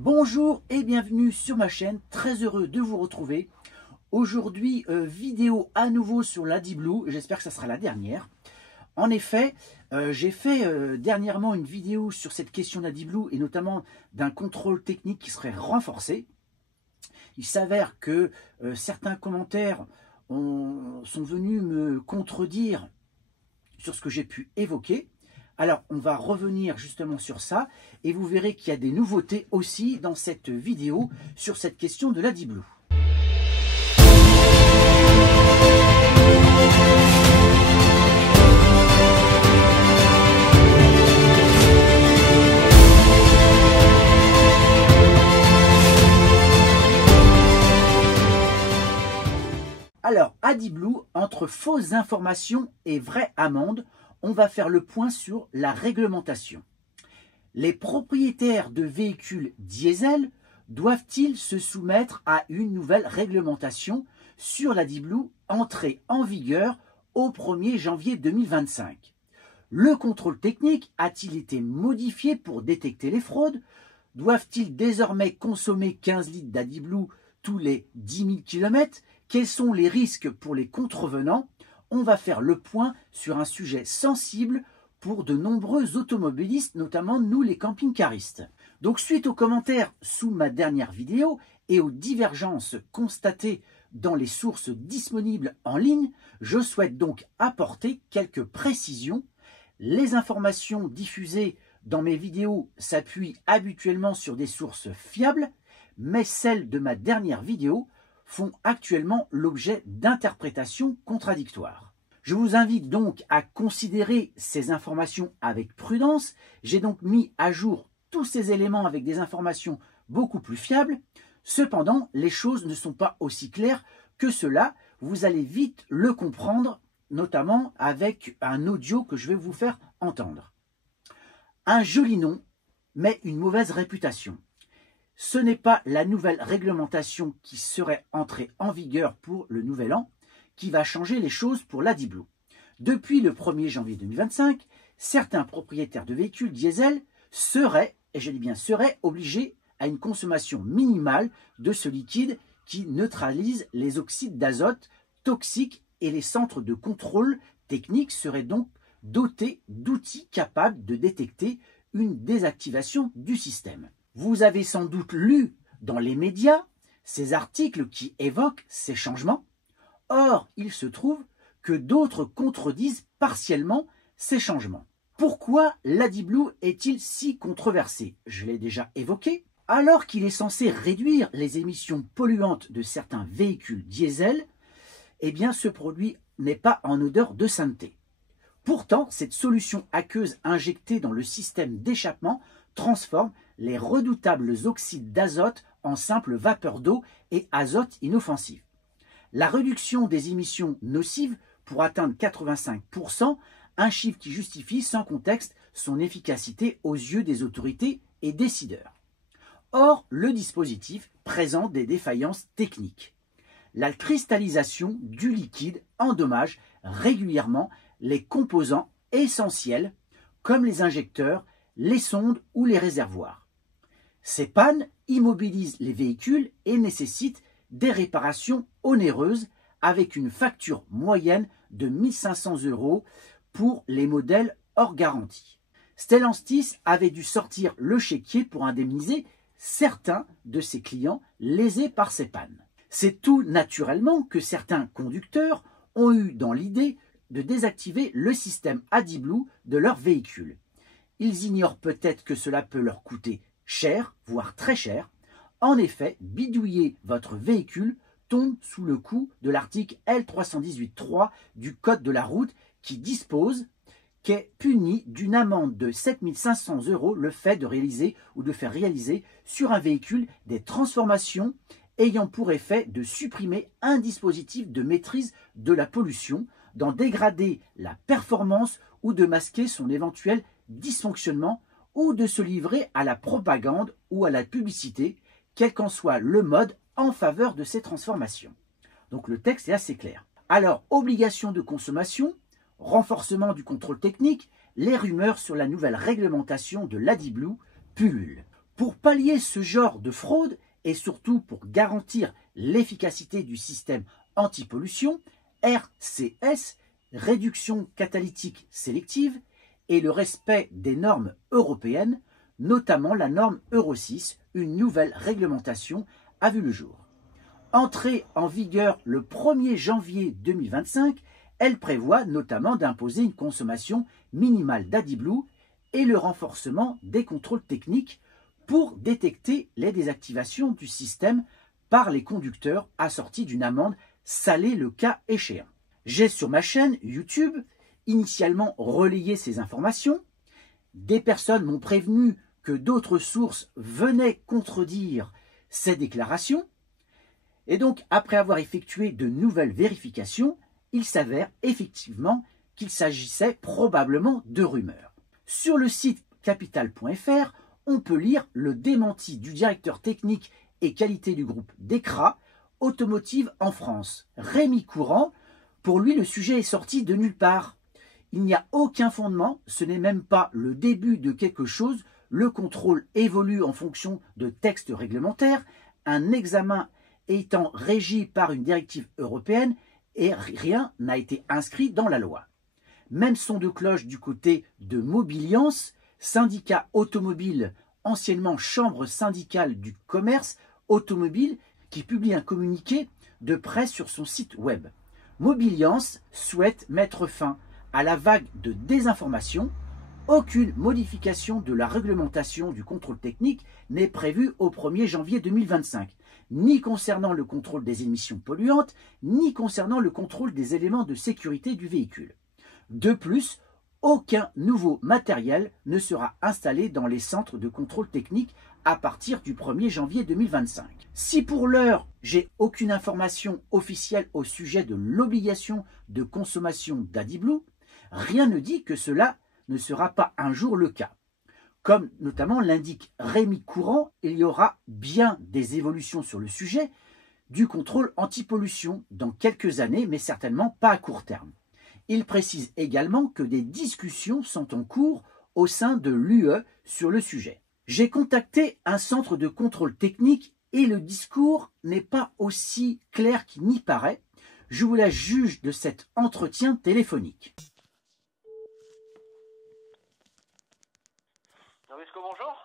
Bonjour et bienvenue sur ma chaîne, très heureux de vous retrouver. Aujourd'hui, vidéo à nouveau sur l'AdiBlue, j'espère que ça sera la dernière. En effet, j'ai fait dernièrement une vidéo sur cette question d'AdiBlue et notamment d'un contrôle technique qui serait renforcé. Il s'avère que certains commentaires sont venus me contredire sur ce que j'ai pu évoquer. Alors, on va revenir justement sur ça et vous verrez qu'il y a des nouveautés aussi dans cette vidéo sur cette question de l'AdiBlue. Alors, AdiBlue, entre fausses informations et vraies amendes, on va faire le point sur la réglementation. Les propriétaires de véhicules diesel doivent-ils se soumettre à une nouvelle réglementation sur l'AdiBlue entrée en vigueur au 1er janvier 2025? Le contrôle technique a-t-il été modifié pour détecter les fraudes? Doivent-ils désormais consommer 15 litres d'AdiBlue tous les 10 000 km? Quels sont les risques pour les contrevenants? On va faire le point sur un sujet sensible pour de nombreux automobilistes, notamment nous les camping-caristes. Donc suite aux commentaires sous ma dernière vidéo et aux divergences constatées dans les sources disponibles en ligne, je souhaite donc apporter quelques précisions. Les informations diffusées dans mes vidéos s'appuient habituellement sur des sources fiables, mais celles de ma dernière vidéo font actuellement l'objet d'interprétations contradictoires. Je vous invite donc à considérer ces informations avec prudence. J'ai donc mis à jour tous ces éléments avec des informations beaucoup plus fiables. Cependant, les choses ne sont pas aussi claires que cela. Vous allez vite le comprendre, notamment avec un audio que je vais vous faire entendre. Un joli nom, mais une mauvaise réputation. Ce n'est pas la nouvelle réglementation qui serait entrée en vigueur pour le nouvel an qui va changer les choses pour l'AdiBlue. Depuis le 1er janvier 2025, certains propriétaires de véhicules diesel seraient, et je dis bien seraient, obligés à une consommation minimale de ce liquide qui neutralise les oxydes d'azote toxiques et les centres de contrôle technique seraient donc dotés d'outils capables de détecter une désactivation du système. Vous avez sans doute lu dans les médias ces articles qui évoquent ces changements. Or, il se trouve que d'autres contredisent partiellement ces changements. Pourquoi l'AdiBlue est-il si controversé? Je l'ai déjà évoqué. Alors qu'il est censé réduire les émissions polluantes de certains véhicules diesel, eh bien ce produit n'est pas en odeur de sainteté. Pourtant, cette solution aqueuse injectée dans le système d'échappement transforme les redoutables oxydes d'azote en simple vapeur d'eau et azote inoffensif. La réduction des émissions nocives pour atteindre 85%, un chiffre qui justifie sans contexte son efficacité aux yeux des autorités et décideurs. Or, le dispositif présente des défaillances techniques. La cristallisation du liquide endommage régulièrement les composants essentiels comme les injecteurs, les sondes ou les réservoirs. Ces pannes immobilisent les véhicules et nécessitent des réparations onéreuses avec une facture moyenne de 1 500 € pour les modèles hors garantie. Stellantis avait dû sortir le chéquier pour indemniser certains de ses clients lésés par ces pannes. C'est tout naturellement que certains conducteurs ont eu dans l'idée de désactiver le système AdiBlue de leur véhicule. Ils ignorent peut-être que cela peut leur coûter cher, voire très cher. En effet, bidouiller votre véhicule tombe sous le coup de l'article L318.3 du Code de la route qui dispose qu'est puni d'une amende de 7 500 € le fait de réaliser ou de faire réaliser sur un véhicule des transformations ayant pour effet de supprimer un dispositif de maîtrise de la pollution, d'en dégrader la performance ou de masquer son éventuel dysfonctionnement ou de se livrer à la propagande ou à la publicité, quel qu'en soit le mode en faveur de ces transformations. Donc le texte est assez clair. Alors, obligation de consommation, renforcement du contrôle technique, les rumeurs sur la nouvelle réglementation de l'AdiBlue pullulent. Pour pallier ce genre de fraude et surtout pour garantir l'efficacité du système anti-pollution, RCS, réduction catalytique sélective, et le respect des normes européennes, notamment la norme Euro 6, une nouvelle réglementation a vu le jour. Entrée en vigueur le 1er janvier 2025, elle prévoit notamment d'imposer une consommation minimale d'AdBlue et le renforcement des contrôles techniques pour détecter les désactivations du système par les conducteurs assortis d'une amende salée le cas échéant. J'ai sur ma chaîne YouTube initialement relayé ces informations. Des personnes m'ont prévenu que d'autres sources venaient contredire ces déclarations. Et donc, après avoir effectué de nouvelles vérifications, il s'avère effectivement qu'il s'agissait probablement de rumeurs. Sur le site capital.fr, on peut lire le démenti du directeur technique et qualité du groupe DEKRA Automotive en France, Rémi Courant. Pour lui, le sujet est sorti de nulle part. Il n'y a aucun fondement, ce n'est même pas le début de quelque chose. Le contrôle évolue en fonction de textes réglementaires, un examen étant régi par une directive européenne et rien n'a été inscrit dans la loi. Même son de cloche du côté de Mobiliance, syndicat automobile, anciennement chambre syndicale du commerce automobile, qui publie un communiqué de presse sur son site web. Mobiliance souhaite mettre fin à la vague de désinformation. Aucune modification de la réglementation du contrôle technique n'est prévue au 1er janvier 2025, ni concernant le contrôle des émissions polluantes, ni concernant le contrôle des éléments de sécurité du véhicule. De plus, aucun nouveau matériel ne sera installé dans les centres de contrôle technique à partir du 1er janvier 2025. Si pour l'heure, j'ai aucune information officielle au sujet de l'obligation de consommation d'AdBlue, rien ne dit que cela ne sera pas un jour le cas. Comme notamment l'indique Rémi Courant, il y aura bien des évolutions sur le sujet du contrôle anti-pollution dans quelques années, mais certainement pas à court terme. Il précise également que des discussions sont en cours au sein de l'UE sur le sujet. J'ai contacté un centre de contrôle technique et le discours n'est pas aussi clair qu'il n'y paraît. Je vous la juge de cet entretien téléphonique. Bonjour.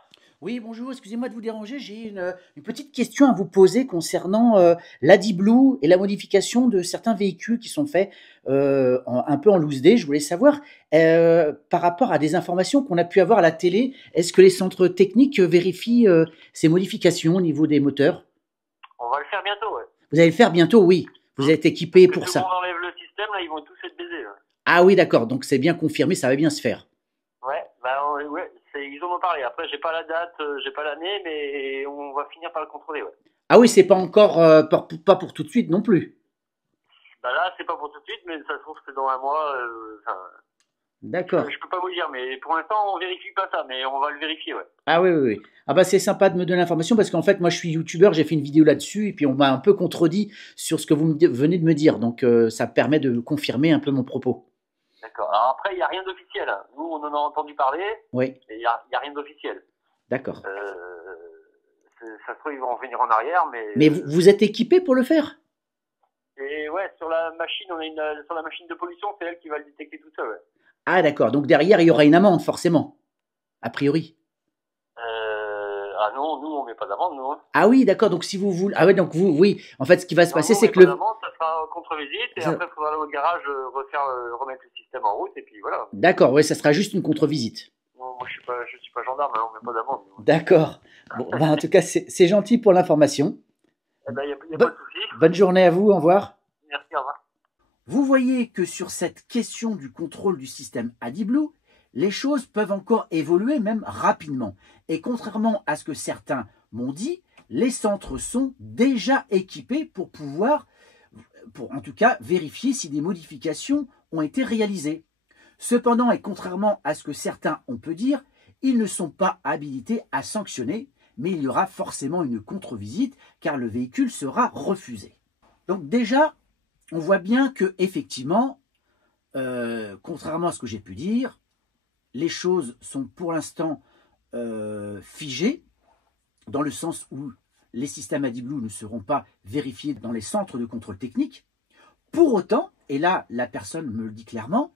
Oui, bonjour, excusez-moi de vous déranger, j'ai une petite question à vous poser concernant l'AdBlue et la modification de certains véhicules qui sont faits un peu en loose day. Je voulais savoir, par rapport à des informations qu'on a pu avoir à la télé, est-ce que les centres techniques vérifient ces modifications au niveau des moteurs? On va le faire bientôt, ouais. Vous allez le faire bientôt, oui. Vous êtes équipé pour ça. Si on enlève le système, là, ils vont tous être baisés. Là. Ah oui, d'accord, donc c'est bien confirmé, ça va bien se faire. Ouais, bah ouais. Ils en ont parlé. Après, j'ai pas la date, j'ai pas l'année, mais on va finir par le contrôler, ouais. Ah oui, c'est pas encore, pas pour tout de suite non plus. Bah là, c'est pas pour tout de suite, mais ça se trouve que dans un mois. D'accord. Je peux pas vous dire, mais pour l'instant, on vérifie pas ça, mais on va le vérifier, ouais. Ah oui. Ah bah c'est sympa de me donner l'information parce qu'en fait, moi je suis youtubeur, j'ai fait une vidéo là-dessus et puis on m'a un peu contredit sur ce que vous venez de me dire. Donc ça permet de confirmer un peu mon propos. D'accord. Alors après, il n'y a rien d'officiel. Nous, on en a entendu parler. Oui. Il n'y a rien d'officiel. D'accord. Ça se trouve, ils vont revenir en arrière, mais. Mais vous êtes équipé pour le faire? Et ouais, sur la machine, sur la machine de pollution, c'est elle qui va le détecter tout seul. Ouais. Ah d'accord. Donc derrière, il y aura une amende forcément, a priori. Ah non, nous, on met pas d'amende, nous. Hein. Ah oui, d'accord. Donc si vous voulez. Ah ouais, donc vous, oui. En fait, ce qui va se passer, c'est que le. D'amende, ça sera contre-visite et après, il faudra aller au garage remettre le système en route et puis voilà. D'accord, oui, ça sera juste une contre-visite. Non, moi, je suis pas gendarme, hein, on met pas d'amende. D'accord. Bon, bah, en tout cas, c'est gentil pour l'information. Eh ben, y a pas de souci. Bonne journée à vous, au revoir. Merci, au revoir. Vous voyez que sur cette question du contrôle du système AdBlue, les choses peuvent encore évoluer même rapidement. Et contrairement à ce que certains m'ont dit, les centres sont déjà équipés pour pouvoir, en tout cas, vérifier si des modifications ont été réalisées. Cependant, et contrairement à ce que certains ont pu dire, ils ne sont pas habilités à sanctionner, mais il y aura forcément une contre-visite car le véhicule sera refusé. Donc déjà, on voit bien que effectivement, contrairement à ce que j'ai pu dire, les choses sont pour l'instant figées. dans le sens où les systèmes AdiBlue ne seront pas vérifiés dans les centres de contrôle technique. Pour autant, et là la personne me le dit clairement,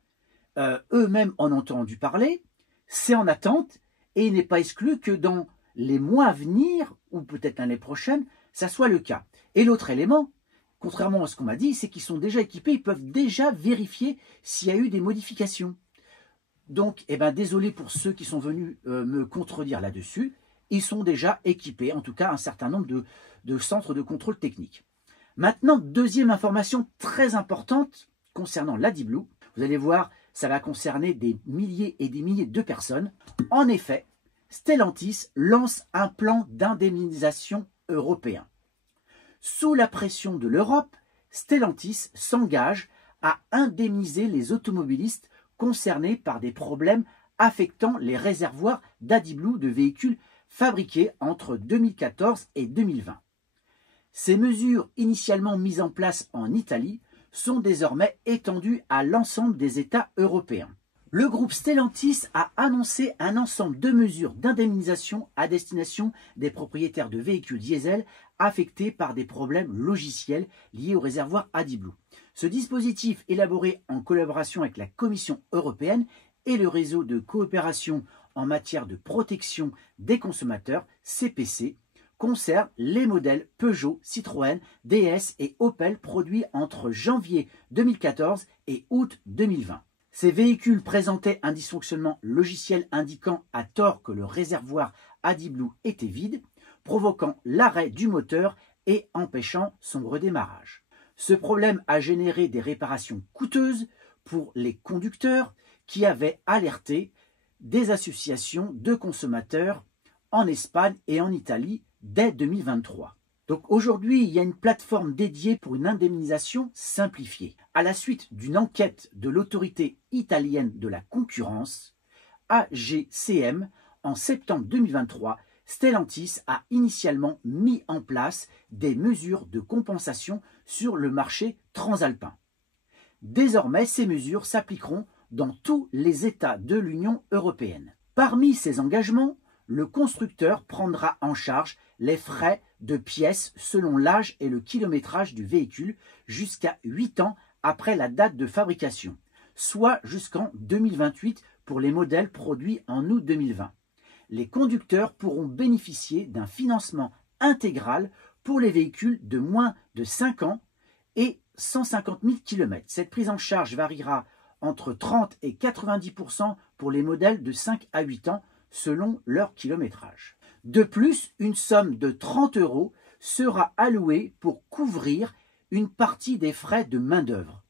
eux-mêmes en ont entendu parler, c'est en attente et il n'est pas exclu que dans les mois à venir, ou peut-être l'année prochaine, ça soit le cas. Et l'autre élément, contrairement à ce qu'on m'a dit, c'est qu'ils sont déjà équipés, ils peuvent déjà vérifier s'il y a eu des modifications. Donc, désolé pour ceux qui sont venus me contredire là-dessus, ils sont déjà équipés, en tout cas un certain nombre de centres de contrôle technique. Maintenant, deuxième information très importante concernant l'AdiBlue, vous allez voir, ça va concerner des milliers et des milliers de personnes. En effet, Stellantis lance un plan d'indemnisation européen. Sous la pression de l'Europe, Stellantis s'engage à indemniser les automobilistes concernés par des problèmes affectant les réservoirs d'AdiBlue de véhicules fabriqués entre 2014 et 2020. Ces mesures initialement mises en place en Italie sont désormais étendues à l'ensemble des États européens. Le groupe Stellantis a annoncé un ensemble de mesures d'indemnisation à destination des propriétaires de véhicules diesel affectés par des problèmes logiciels liés au réservoir AdiBlue. Ce dispositif, élaboré en collaboration avec la Commission européenne et le réseau de coopération en matière de protection des consommateurs, CPC, concerne les modèles Peugeot, Citroën, DS et Opel produits entre janvier 2014 et août 2020. Ces véhicules présentaient un dysfonctionnement logiciel indiquant à tort que le réservoir AdiBlue était vide, provoquant l'arrêt du moteur et empêchant son redémarrage. Ce problème a généré des réparations coûteuses pour les conducteurs qui avaient alerté des associations de consommateurs en Espagne et en Italie dès 2023. Donc aujourd'hui, il y a une plateforme dédiée pour une indemnisation simplifiée. À la suite d'une enquête de l'autorité italienne de la concurrence, AGCM, en septembre 2023, Stellantis a initialement mis en place des mesures de compensation sur le marché transalpin. Désormais, ces mesures s'appliqueront dans tous les États de l'Union européenne. Parmi ces engagements, le constructeur prendra en charge les frais de pièces selon l'âge et le kilométrage du véhicule jusqu'à 8 ans après la date de fabrication, soit jusqu'en 2028 pour les modèles produits en août 2020. Les conducteurs pourront bénéficier d'un financement intégral pour les véhicules de moins de 5 ans et 150 000 km. Cette prise en charge variera entre 30 et 90% pour les modèles de 5 à 8 ans selon leur kilométrage. De plus, une somme de 30 € sera allouée pour couvrir une partie des frais de main-d'œuvre.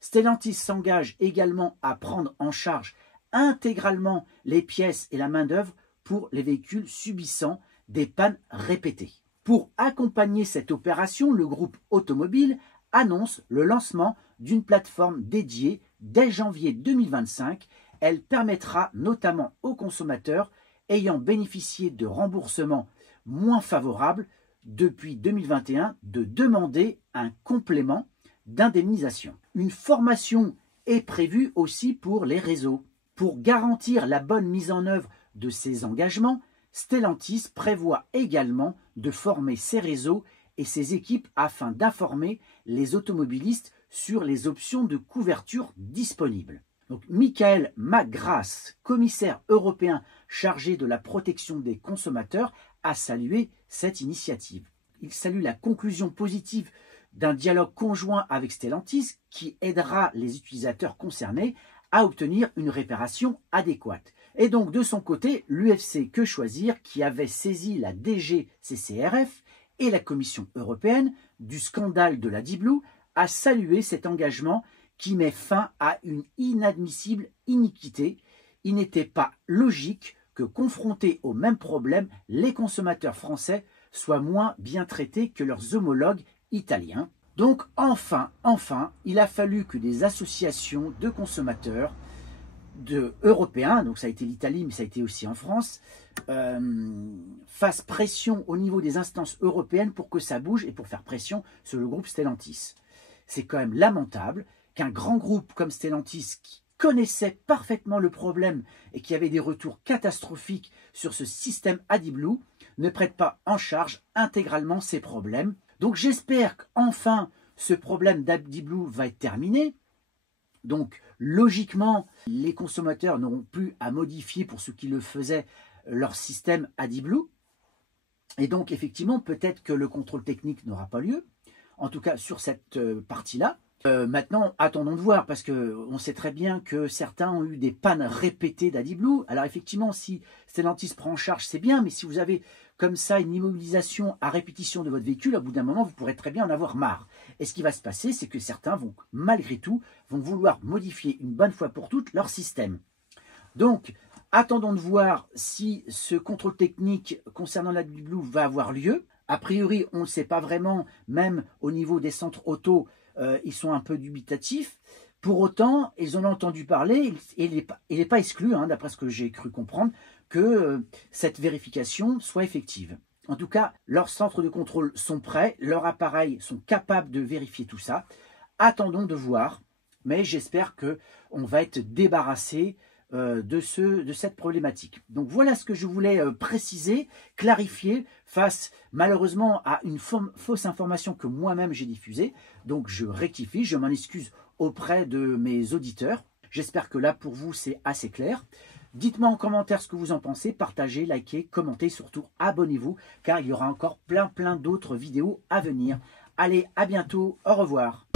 Stellantis s'engage également à prendre en charge intégralement les pièces et la main-d'œuvre pour les véhicules subissant des pannes répétées. Pour accompagner cette opération, le groupe automobile annonce le lancement d'une plateforme dédiée dès janvier 2025. Elle permettra notamment aux consommateurs ayant bénéficié de remboursements moins favorables depuis 2021 de demander un complément d'indemnisation. Une formation est prévue aussi pour les réseaux. Pour garantir la bonne mise en œuvre de ces engagements, Stellantis prévoit également de former ses réseaux et ses équipes afin d'informer les automobilistes sur les options de couverture disponibles. Donc, Michael McGrath, commissaire européen chargé de la protection des consommateurs, a salué cette initiative. Il salue la conclusion positive d'un dialogue conjoint avec Stellantis qui aidera les utilisateurs concernés à obtenir une réparation adéquate. Et donc, de son côté, l'UFC Que Choisir, qui avait saisi la DGCCRF et la Commission européenne du scandale de l'AdiBlue, a salué cet engagement qui met fin à une inadmissible iniquité. Il n'était pas logique que, confrontés au même problème, les consommateurs français soient moins bien traités que leurs homologues italiens. Donc enfin, il a fallu que des associations de consommateurs européens, donc ça a été l'Italie, mais ça a été aussi en France, fassent pression au niveau des instances européennes pour que ça bouge et pour faire pression sur le groupe Stellantis. C'est quand même lamentable qu'un grand groupe comme Stellantis, qui connaissait parfaitement le problème et qui avait des retours catastrophiques sur ce système AdiBlue, ne prête pas en charge intégralement ces problèmes. Donc j'espère qu'enfin ce problème d'AdiBlue va être terminé. Donc logiquement, les consommateurs n'auront plus à modifier pour ceux qui le faisaient leur système AdiBlue. Et donc effectivement, peut-être que le contrôle technique n'aura pas lieu, en tout cas sur cette partie-là. Maintenant, attendons de voir, parce qu'on sait très bien que certains ont eu des pannes répétées d'AdiBlue. Alors effectivement, si Stellantis prend en charge, c'est bien, mais si vous avez comme ça une immobilisation à répétition de votre véhicule, à bout d'un moment, vous pourrez très bien en avoir marre. Et ce qui va se passer, c'est que certains vont, malgré tout, vont vouloir modifier une bonne fois pour toutes leur système. Donc, attendons de voir si ce contrôle technique concernant l'AdiBlue va avoir lieu. A priori, on ne sait pas vraiment, même au niveau des centres auto, ils sont un peu dubitatifs. Pour autant, ils en ont entendu parler et il n'est pas exclu, hein, d'après ce que j'ai cru comprendre, que cette vérification soit effective. En tout cas, leurs centres de contrôle sont prêts, leurs appareils sont capables de vérifier tout ça. Attendons de voir, mais j'espère qu'on va être débarrassé de cette problématique. Donc voilà ce que je voulais préciser, clarifier face malheureusement à une fausse information que moi-même j'ai diffusée. Donc je rectifie, je m'en excuse auprès de mes auditeurs. J'espère que là pour vous c'est assez clair. Dites-moi en commentaire ce que vous en pensez, partagez, likez, commentez, surtout abonnez-vous car il y aura encore plein d'autres vidéos à venir. Allez, à bientôt, au revoir.